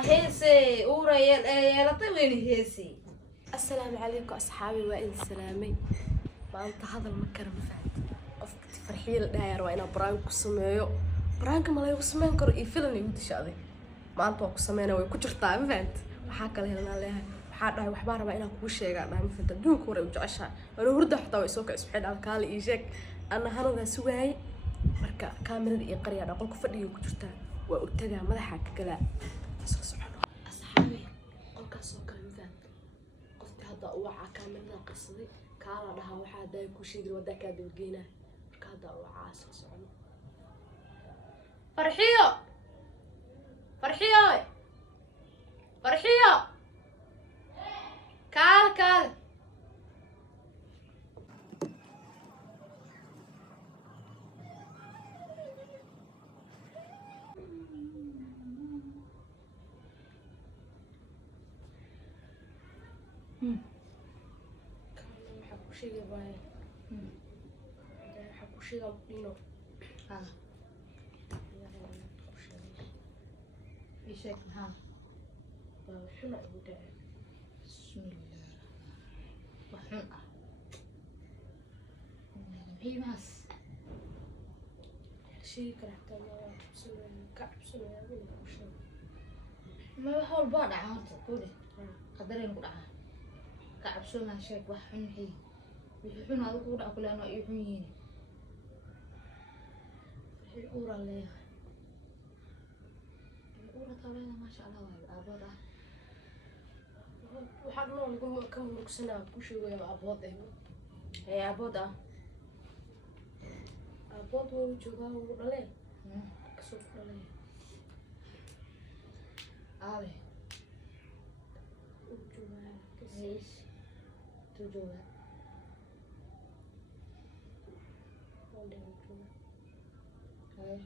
هيسي أورا يلا طويني هيسي. السلام عليكم أصحابي وإن سلامي. ما أنت هذا المكر مفعد قفك تفرحي الداير وأنا برانك سميو برانك ما لا يسمين كر يفلني متشاذي ما أنت وك سمينا ويكجر طعم فهمت وحاك له لنا لها وحادا وحبار بينا كل شيء قاعد ما فهمت دون كورة وجعشها أنا هرد حتى ويسوق اسمحي على كالي يجيك أنا هذا سواي مركا كامل يقري أنا أقولك فدي وكجرتها وأتجا ماذا حاك كلا أصحابي قولك سوق هذا وعى كاملنا قصدي كالا لها waxaa day ku sheegay wada ka dawgeena marka hada waa soo socdo farxiyo kaal شيء باي حكوا شيء قبلينه يشك ها شنو أبدا بسم الله وحنا هي ماس شيء كرهت ما بسوي كعب بسوي أقول لك شنو ما بحاول بعد عارض كودي قدرين كود عارض كعب بسوي ما شيء وحنا هي يحون هذا كود أقول أنا يحونيني هي أورا ليه أورا طالعة ما شاء الله أبدا وحنا نقول كم نقصنا كل شيء ويا أبوده هي أبدا أبود وجوها ورليه كسر رليه أبي وجوها إيش تجوها وندي وجوها هاي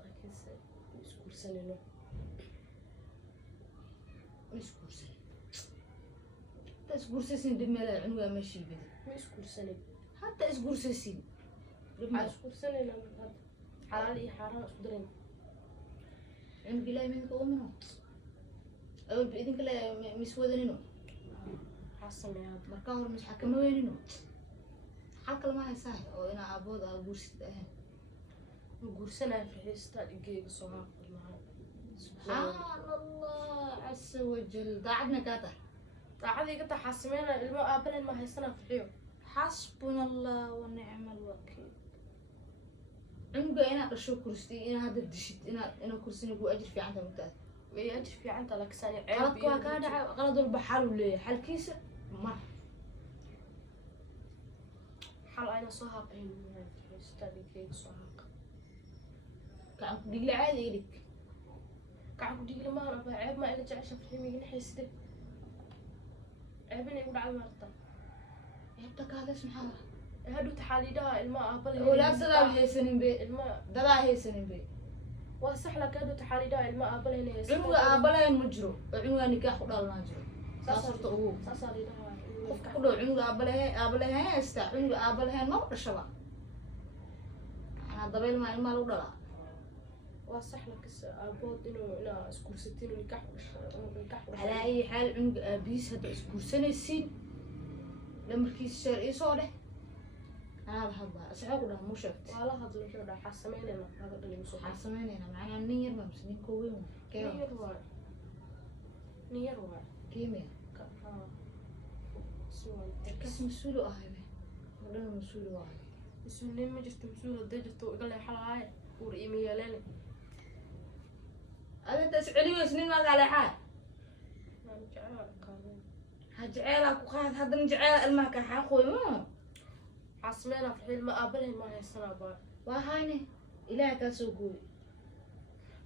أكيد سكول سنة مش كورسي بس كورسي سين دملا عنوة ماشي بدي مش سكول سنة حتى إيش كورسي سين على سكول سنة لما هذا حلال حرام أقدرين عند بلاي منك أمنا أول بإذن كلا مسودينه حسن يا هذا مركان مش حكمه وينه حلقة ما هي سهل أو أنا أبود أبورس ده نقول سنة في حيستا الجيج صعب سبحان الله عز وجل قاعدنا كاتر عادي قطع حاسمينا الماء قبل ما هي سنة في حيو حسبنا الله ونعم الوكيل عنقا أنا أشوف كرسي أنا هذا الدشيت أنا كرسي نقول أجر في عندها مكتئب ويأجر في عندها لك سنة غلط كواكادة غلط البحر ولا حل كيسة ما حال أنا صهاق هنا في حيستا الجيج صهاق كان دقلي عادي يدك كعب دقلي ما أنا عيب ما إلا جعش في حيمي نحيسته عيبني يقول على مرتا يبتك هذا اسم حالة هادو تحاليدا الماء قبل ولا دلا هيسنين بي الماء دلا هيسنين بي واسحلك هادو تحاليدا الماء قبل هنا عنوة أبلين مجرو عنوة نكاح ولا ناجرو صارت أبوه ساساليدا qofka ku dhow cunuga aabalahay haysta cunuga aabalahay ma dhashaba ana dabeel ma ilma lagu dhalaa واسحلك أبود إنه سكورستين ونكاح على أي حال عنق أبيس هذا سكورسنيسين لما ركيس شرقي صالح أنا بحبها أسعى كلها مو شفت ولا هذا اللي كده حاسمين أنا هذا اللي مسوي حاسمين أنا معنا نير ما مسنين كويهم كيف نير واحد كيمياء كاس مسؤول أهله ولا مسؤول واحد مسؤولين ما جست مسؤول ده جست وقال لي حلا ورئيمي لنا هذا تسعلي وسنين ما قال حال هجعلك وخاف هذا نجعل الماك حاخوي ما حاسمينا في حين ما قابلهم ما هي السنة بقى وهاينه إلى كسوقي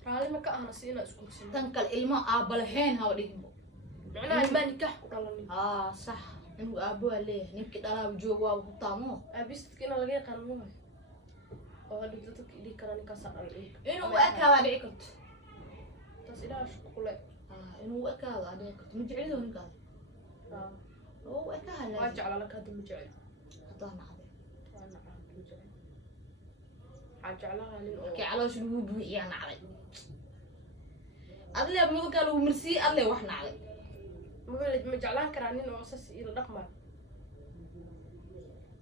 رالي ما كأنا سينا اسكول سنة تنقل الماء قابلهين هاوليهم معناه الماء نكاح ولا صح إنه أبوه ليه نمكن أنا بجوا وطامو أبيست كنا لقي قانون وهذا جدتك اللي كان نكسر عليك إنه أكاد عليكت تسيلا شكله إنه أكاد عليكت مجعلون قال هو أكاد ما جعل لك هذا مجعل أطلعنا عليه أنا مجعل حاجة على غالي كي على شنو بوي أنا عليه adle mudanka lagu marsiiyey adle wax nacday ma jeclaan karaa nin oo sas ila dhaqmaa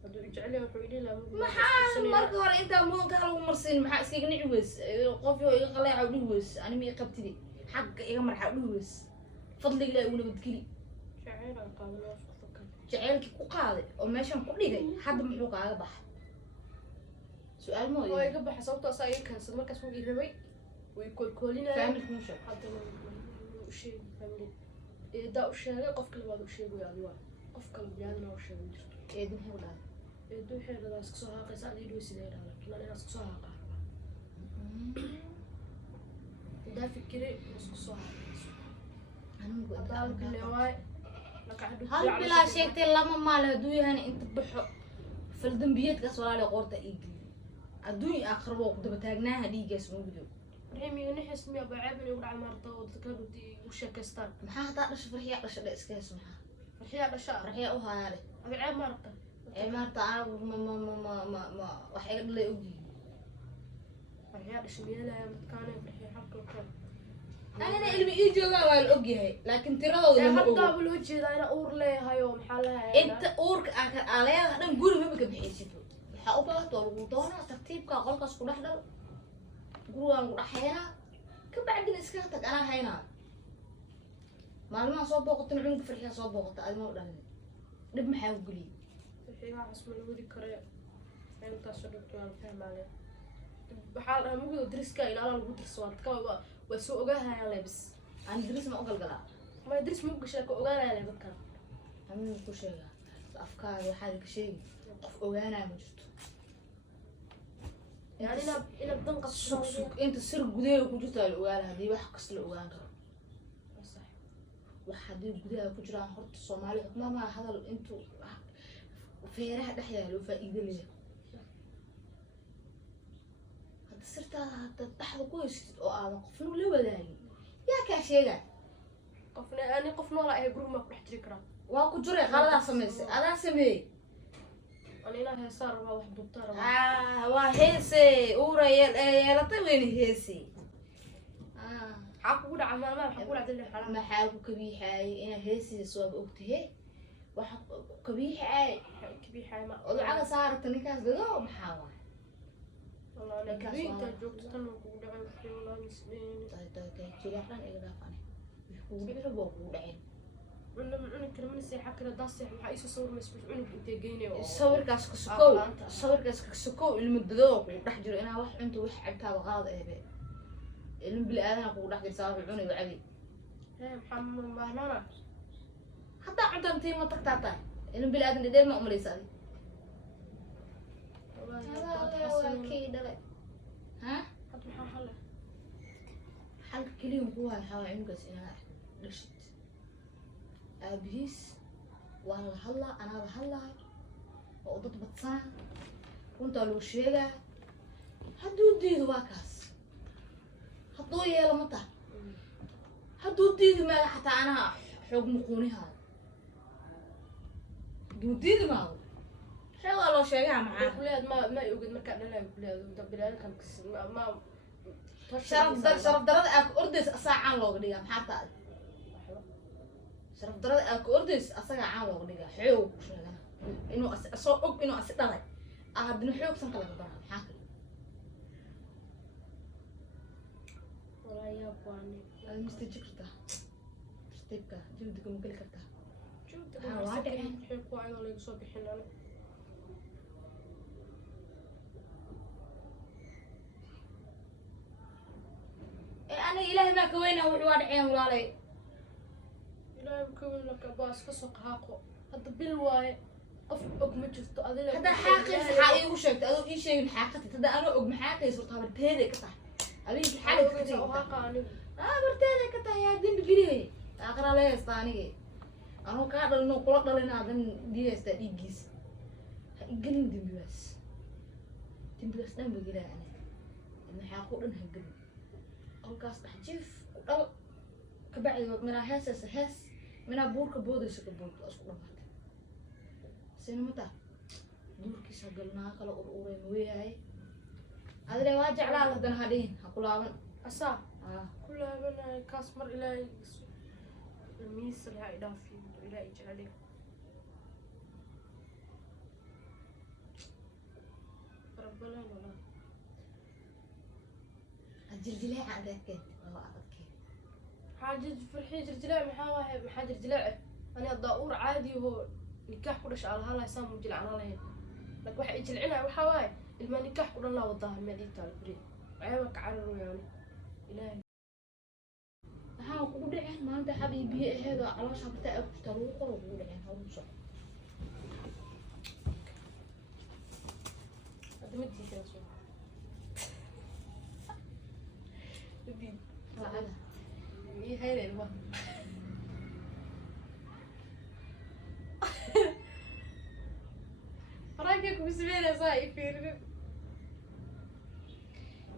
haduu jecel wuxuu idhi la maxaa marka hore inta mudanka lagu marsiin maxaa iskaga nici weys qof oo iga qaleeca u dhihi weys ani ma qabtidi xaq iga marxa u dhihi weys fadliga ilaahay uu nabadgeli jaceylkii ku qaaday oo meeshan ku dhigay hadda muxuu kaaga baxay su'aal ma oo iga baxay sababtoo ah ay kansad markaas uu irabay way koolkoolinayaan family mu sheeg hadda uu sheeg family eeda u sheegay qofka labaad u sheegay adiga qof kale biyadna u sheegay jirto eedu muxuu dhahay eedu waxay radaa iska soo haaqaysa adii dhoo sidee radaa kala inaad iska soo haaqaa daa fikire iska soo haaqayso anigu daal bileeway hal bilaa sheegtay lama maal hadduu yahan inta baxo faldambiyeedkaas walaale qoorta ii geliyo adduun aakhirbo ku daba taagnaaha dhiiggaas muugido rimiga nixis miya bacaabin ugu dhaca maarta oo dadka dhunti u sheekaystaan maxaa hadaa dhasho farxiya dhasho dhe iska hees maxaa farxiya dhasha farxiya u hayaa dhe bacaab maarta maarta anagu ma wax iga dhalay ogyihiin farxiya dhasha meelaya dadkaana farxiya xalka kale anina ilmi ii joogaa waa la ogyahay laakiin tiradooda lama ogo hadda loo jeedaa ina uur leeyahay oo maxaa lahayaa inta uurka aa leedahay dhan guri maba ka bixiysid waxaa u baahato lagu doonaa tartiibka qolkaas ku dhex dhal gurigaan ku dhaxaynaa ka bacdina iskaga tag anaa haynaa maalmaha soo booqatin cunugga farxiya soo booqata adima u dhalin dhib maxaa u geliyay farxiyaha casma la wadi kare intaasoo dhibto aan fahmaaya waxaa la dhahaa mugdo dariska ilaala lagu dirso waa dadka waa soo ogaahayaan lebis aan diris ma u galgalaa ma daris ma u gashaa ka ogaanaya lebadkan amin ku sheegaa afkaaga waxaad ka sheegi qof ogaanaya ma jirto yani inaad dan qabto inta sir gudaha ku jirto la ogaana haddii wax kasta la ogaan karo wax haddii gudaha ku jiraan horta soomaali xukmaama hadal intuu feeraha dhex yaalo faa'iido leeyahay hadda sirtaada hadda dhexda ku haysatid oo aadan qofna la wadaagin yaa kaa sheegaa qofna ani qof noola ahay guriga ku dhex jiri karaa waa ku jiray qaladaa samaysay adaa sameeyey ani inaa heesaa rabaa wax dubtaa rabaa waa heese uura yeelatay weyna heese maxaa kugu dhaca maalmaha maxaa kugu dhacday xalaal maxaa ku kabiixaayay inaa heesiisa waaba ogtahe waxa kabiixaay kabiixaay ma oo lacaga saarata ninkaas dado maxaa waay wallahi kabiinta joogto tan kugu dhacay wixii wallahi misleen jilaxan iga dhaafane wix kugu dhici boo kugu dhaceen cunug kale seexa kale daasix waxaa isu sawirmaysa cunug intee geynay oo sawirkaas ka sokow ilmo dado kugu dhex jiro inaa wax cunto wax cabtaaba qalad eebe ilmo bili aadana kugu dhex jirtaa wax cunayo cabi maxaa maahnaana haddaa cuntaan tii ma tagtaa tahay ilmo bili aadan dhedheel ma umalaysa adi kii dhalay ha had maxaa xale xalka keliyan ku waay waxaa cunugaas inaa dhashid aabihiis waa la hadlaa anaa la hadlahay oo dad badsana runtaa lagu sheegaa hadduu diido waa kaas hadduu yeelo ma taha hadduu diidi maayo xataa anaa xoog muquunihaada hadduu diidi maayo xee waa loo sheegaa maxaa kuleed ma ogid markaa dhalay kuleed bilaadankan ma sharaf darada aa ka ordaysa asaa caan looga dhigaa maxaa taadi sharaf darada aa ka ordaysa asagaa caan looga dhigaa xoog ku sheegana inuu asoo og inuu asi dhalay haddina xoog sanka laga baraa maxaa kale walaa yaab waani aad misteji kartaa tartiibka jawdiga ma geli kartaa waa dhaceen xoog waa inoo laga soo bixin ana aniga ilaahay maa ka weynaa wuxuu waa dhaceen walaalay ilaahay ka weyn laka baas ka soo qaaqo hadda bil waaye qof og ma jirto adiga hadda xaaqaysa xaa iigu sheegtay adoo ii sheegin xaaqatid hadda anoo og maxaaqaysa horta habarteeday ka tahay adiga xaalad ka tahay habarteeday ka tahay yaa dembi geliye aqra leeysta anige anoo kaa dhalin oo kula dhalin aadan diyaystaa dhiiggiisa ha igelin dembigaas dhan ba gelaa aniga maxaaqo dhan ha gelin qolkaas dhex jiif ku dhal kabacdi minaa heesaysa hees minaa buurka boodaysa ka bood waa isku dhamaatay sinamata duurkiisa galnaa kala ururay ma weeyahay adile waa jeclaad haddana hadhihin ha ku laaban asaa كلها بنا كاس مر إلى الميس اللي هاي دافي إلى إجعالي ربنا ولا الجلجلة عندك كده حاجة فرحية جلجلة محاوة محاجة جلجلة أنا الضاؤور عادي وهو نكاح كلش على هلا يسام مجل على هلا لك واحد يجلعنا وحواي الما نكاح كل الله والظاهر ما دي تالبري عيبك عرروا يعني إلهي ها وقول لي ما أنت حبيبي هذا على شبكة أكتر وقول لي هذا صح هذا مدي كذا شو مدي هذا إيه هاي الوه رايك بسمينا صاير فير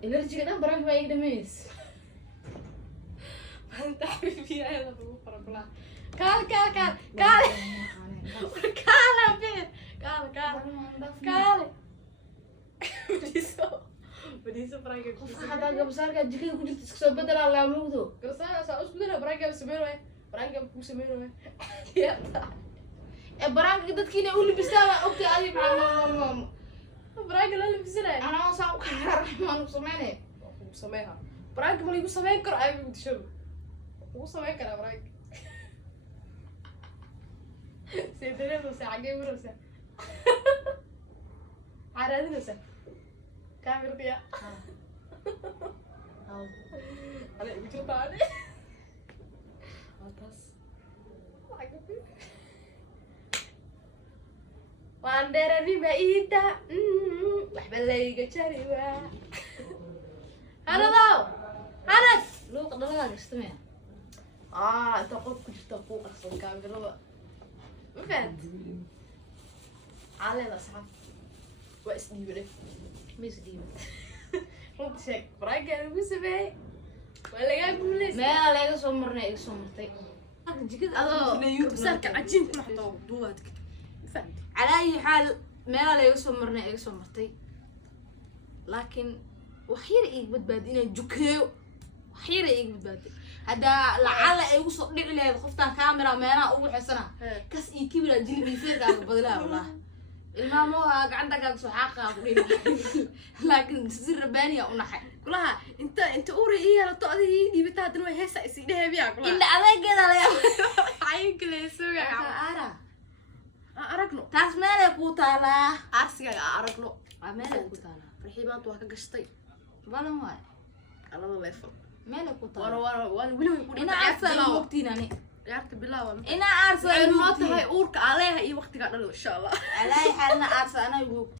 إنرجي كده برانك ما يقدر ميس أنت حبيبي هذا هو فرق لا كال كال بديسو برايك هذا قبل صار كان جيكي كنت تسكسو بدل الله موضوع قصة سأوس بدنا برايك بسمينه برايك بسمينه يا برانك قد كيني أقول بسوا أوكي أجيب ماما برايك لا اللي بسنا أنا أصلا كهرمان وسمعني وسميها برايك ما يقول سمين كر أي بتشوف وسمين كر برايك سيدنا بس عجيب رأسه عرض رأسه كاميرا فيها أنا بجرب عليه بس وعندنا بعيدة وحبلاي قشري وا أنا ضاو أنا لو قدرنا نستمع أنت قلت كنت فوق أصلا كاميرا ما فهمت على الأصحاب واسمي بلي ميس ديما runta sheeg baraaga lagu sameeyay waa lagaa guulaysta meel laga soo marnay iga soo martay adoo sarka cajiinka maxtoo duwaadka fahamti على أي حال meel laga soo marnay iga soo martay laakiin wax yar iga badbaadi inaan jukeeyo wax yar iga badbaadi hada lacala ay ugu soo dhici lahayd qoftaan camera meelaha ugu xisana kas ii kibira jilbi feerkaaga badalaa wallahi الماموها عندك أقصى حقها لكن تصير ربانية ونحي كلها انت اوري ايه على الطاقه دي بتاعت انه هسه يسيدها بيها كلها إلا عليك كده لا عين كده يسوي أرى أرقنو تاس مالك وطالع عرسي أرقنو مالك وطالع فرحي ما توها كقشطي ولا ما على الله يفرق مالك وطالع وانا ولو يقول أنا عارفة وقتين أنا عرفت بالله والله أنا عارفة الموت هاي أورك عليها إيه وقت قاعد إن شاء الله على أي حال أنا عارفة أنا